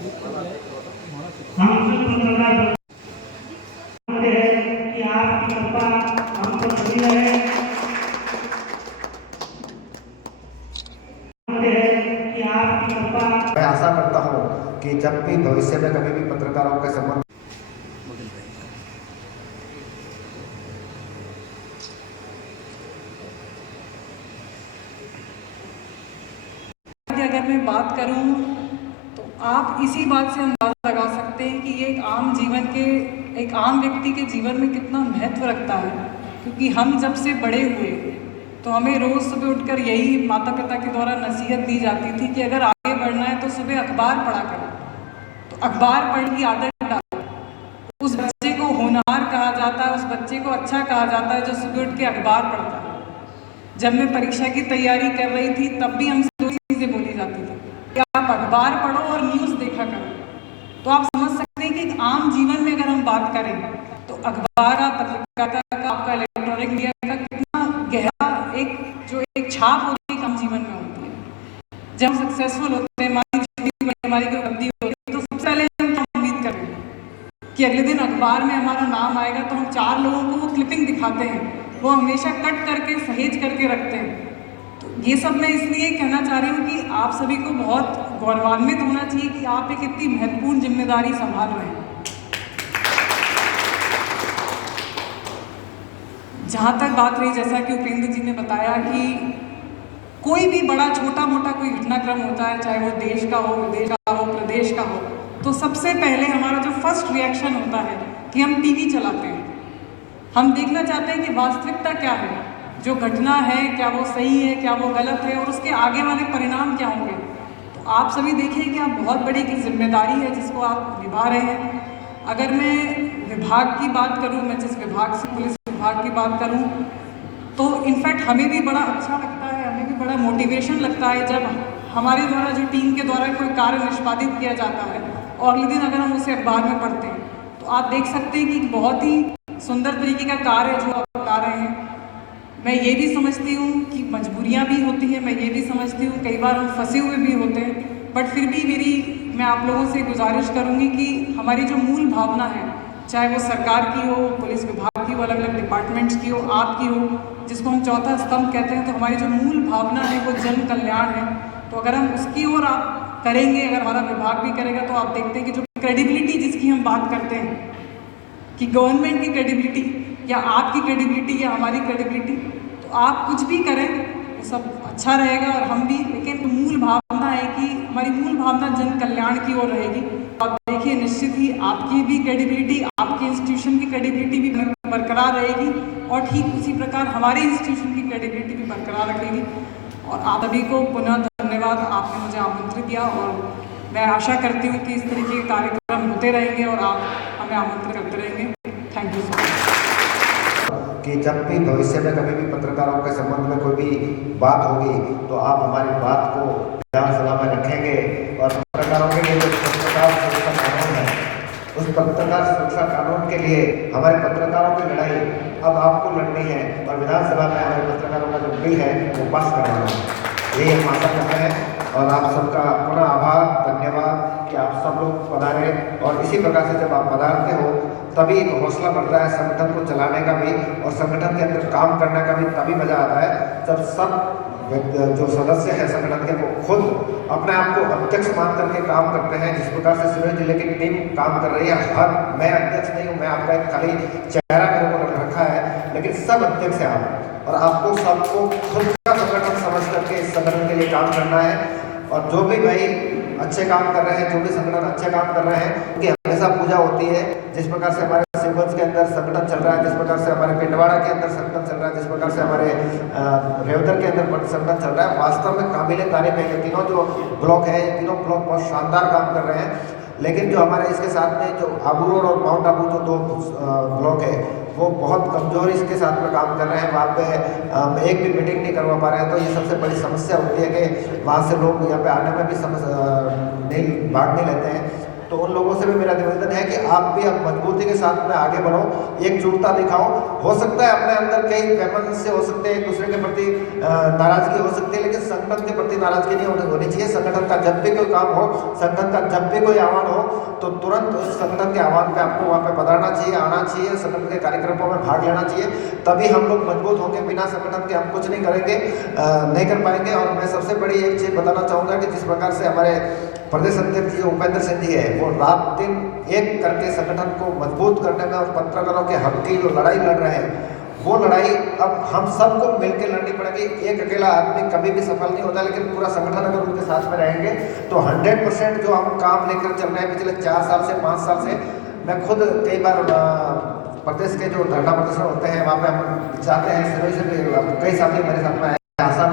हम सब पत्रकार बनते हैं कि आपकी कृपा हम पर बनी रहे, कि आपकी कृपा। मैं आशा करता हूँ कि जब भी भविष्य में कभी भी पत्रकारों के संबंध अगर मैं बात करूं तो आप इसी बात से अंदाज़ा लगा सकते हैं कि ये एक आम व्यक्ति के जीवन में कितना महत्व रखता है। क्योंकि हम जब से बड़े हुए तो हमें रोज़ सुबह उठकर यही माता पिता के द्वारा नसीहत दी जाती थी कि अगर आगे बढ़ना है तो सुबह अखबार पढ़ा करो। तो अखबार पढ़ने की आदत डालो। उस बच्चे को होनहार कहा जाता है, उस बच्चे को अच्छा कहा जाता है जो सुबह उठ के अखबार पढ़ता है। जब मैं परीक्षा की तैयारी कर रही थी तब भी हमसे दो चीज़ें बोली जाती थी कि आप अखबार पढ़ो और न्यूज़ देखा करो। तो आप समझ सकते हैं कि आम जीवन में अगर हम बात करें तो अखबार का, पत्रकारिता का, आपका इलेक्ट्रॉनिक मीडिया का कितना गहरा एक छाप होती है आम जीवन में होती है। जब हम सक्सेसफुल होते हैं, हमारी कोई उपलब्धि होती है तो सबसे पहले हम क्या उम्मीद करते हैं कि अगले दिन अखबार में हमारा नाम आएगा तो हम 4 लोगों को वो क्लिपिंग दिखाते हैं, वो हमेशा कट करके सहेज करके रखते हैं। तो ये सब मैं इसलिए कहना चाह रही हूँ कि आप सभी को बहुत गौरवान्वित होना चाहिए कि आप एक इतनी महत्वपूर्ण जिम्मेदारी संभाल रहे हैं। जहाँ तक बात रही, जैसा कि उपेंद्र जी ने बताया कि कोई भी बड़ा छोटा मोटा कोई घटनाक्रम होता है, चाहे वो देश का हो, विदेश का हो, प्रदेश का हो, तो सबसे पहले हमारा जो फर्स्ट रिएक्शन होता है कि हम टीवी चलाते हैं। हम देखना चाहते हैं कि वास्तविकता क्या है, जो घटना है क्या वो सही है, क्या वो गलत है और उसके आगे वाले परिणाम क्या होंगे। तो आप सभी देखिए कि आप बहुत बड़ी एक जिम्मेदारी है जिसको आप निभा रहे हैं। अगर मैं विभाग की बात करूं, मैं जिस विभाग से पुलिस विभाग की बात करूं, तो इनफैक्ट हमें भी बड़ा अच्छा लगता है, हमें भी बड़ा मोटिवेशन लगता है जब हमारे द्वारा जो टीम के द्वारा कोई कार्य निष्पादित किया जाता है और अगले दिन अगर हम उसे अखबार में पढ़ते हैं तो आप देख सकते हैं कि बहुत ही सुंदर तरीके का कार्य जो आप बता रहे हैं। मैं ये भी समझती हूँ कि मजबूरियाँ भी होती हैं, मैं ये भी समझती हूँ कई बार हम फंसे हुए भी होते हैं, बट फिर भी मैं आप लोगों से गुजारिश करूँगी कि हमारी जो मूल भावना है, चाहे वो सरकार की हो, पुलिस विभाग की हो, अलग अलग डिपार्टमेंट्स की हो, आपकी हो, जिसको हम चौथा स्तंभ कहते हैं, तो हमारी जो मूल भावना है वो जन कल्याण है। तो अगर हम उसकी ओर आप करेंगे, अगर हमारा विभाग भी करेगा, तो आप देखते हैं कि जो क्रेडिबिलिटी जिसकी हम बात करते हैं कि गवर्नमेंट की क्रेडिबिलिटी या आपकी क्रेडिबिलिटी या हमारी क्रेडिबिलिटी, तो आप कुछ भी करें वो सब अच्छा रहेगा और हम भी, लेकिन मूल भावना है कि हमारी मूल भावना जन कल्याण की ओर रहेगी। आप देखिए निश्चित ही आपकी भी क्रेडिबिलिटी, आपके इंस्टीट्यूशन की क्रेडिबिलिटी भी बरकरार रहेगी और ठीक उसी प्रकार हमारे इंस्टीट्यूशन की क्रेडिबिलिटी भी बरकरार रखेगी। और आप सभी को पुनः धन्यवाद, आपने मुझे आमंत्रित किया और मैं आशा करती हूँ कि इस तरीके के कार्यक्रम होते रहेंगे और आप हमें आमंत्रित करते रहेंगे। Thank you so much. कि जब भी भविष्य में कभी भी पत्रकारों के संबंध में कोई भी बात होगी तो आप हमारी बात को विधानसभा में रखेंगे और पत्रकारों के लिए जो पत्रकार सुरक्षा कानून है, उस पत्रकार सुरक्षा कानून के लिए हमारे पत्रकारों की लड़ाई अब आपको लड़नी है और विधानसभा में हमारे पत्रकारों का जो बिल है वो पास करवाना है। यही हम आशा करते हैं और आप सबका पुनः आभार, धन्यवाद कि आप सब लोग पधारे। और इसी प्रकार से जब आप पधारते हो तभी एक हौसला बढ़ता है संगठन को चलाने का भी और संगठन के अंदर काम करने का भी तभी मजा आता है जब सब जो सदस्य हैं संगठन के वो खुद अपने आप को अध्यक्ष मान करके काम करते हैं। जिस प्रकार से सिवनी जिले की टीम काम कर रही है, मैं अध्यक्ष नहीं हूँ, मैं आपका एक खाली चेहरा मेरे को रखा है, लेकिन सब अध्यक्ष हैं आप और आपको सबको खुद का संगठन समझ करके इस संगठन के लिए काम करना है। और जो भी भाई अच्छे काम कर रहे हैं, जो भी संगठन अच्छे काम कर रहे हैं, उनकी हमेशा पूजा होती है। जिस प्रकार से हमारे शिवगंज के अंदर संगठन चल रहा है, जिस प्रकार से हमारे पिंडवाड़ा के अंदर संगठन चल रहा है, जिस प्रकार से हमारे रेवदर के अंदर संगठन चल रहा है, वास्तव में काबिले तारीफ है। ये तीनों जो ब्लॉक है, ये तीनों ब्लॉक बहुत शानदार काम कर रहे हैं। लेकिन जो हमारे इसके साथ में जो आबू रोड और माउंट आबू जो 2 ब्लॉक है वो बहुत कमजोर इसके साथ में काम कर रहे हैं। वहाँ पे एक भी मीटिंग नहीं करवा पा रहे हैं। तो ये सबसे बड़ी समस्या होती है कि वहाँ से लोग यहाँ पे आने में भी भाग नहीं लेते हैं। तो उन लोगों से भी मेरा निवेदन है कि आप भी अब मजबूती के साथ में आगे बढ़ो, एकजुटता दिखाओ। हो सकता है अपने अंदर कई वैमनस्य हो सकते हैं, एक दूसरे के प्रति नाराजगी हो सकती है, लेकिन संगठन के प्रति नाराजगी नहीं होनी चाहिए। संगठन का जब भी कोई काम हो, संगठन का जब भी कोई आह्वान हो, तो तुरंत उस संगठन के आह्वान पे आपको वहाँ पे पधारना चाहिए, आना चाहिए, संगठन के कार्यक्रमों में भाग लेना चाहिए। तभी हम लोग मजबूत होंगे। बिना संगठन के हम कुछ नहीं करेंगे, नहीं कर पाएंगे। और मैं सबसे बड़ी एक चीज़ बताना चाहूँगा कि जिस प्रकार से हमारे प्रदेश अध्यक्ष जी उपेंद्र सिंह जी है, वो रात दिन एक करके संगठन को मजबूत करने में और पत्रकारों के हक की जो लड़ाई लड़ रहे हैं, वो लड़ाई अब हम सबको मिलकर लड़नी पड़ेगी। एक अकेला आदमी कभी भी सफल नहीं होता, लेकिन पूरा संगठन अगर उनके साथ में रहेंगे तो 100% जो हम काम लेकर चल रहे हैं पिछले 4 साल से 5 साल से, मैं खुद कई बार प्रदेश के जो धरना प्रदर्शन होते हैं वहाँ पे हम जाते हैं, कई साथी मेरे साथ में आए, आशा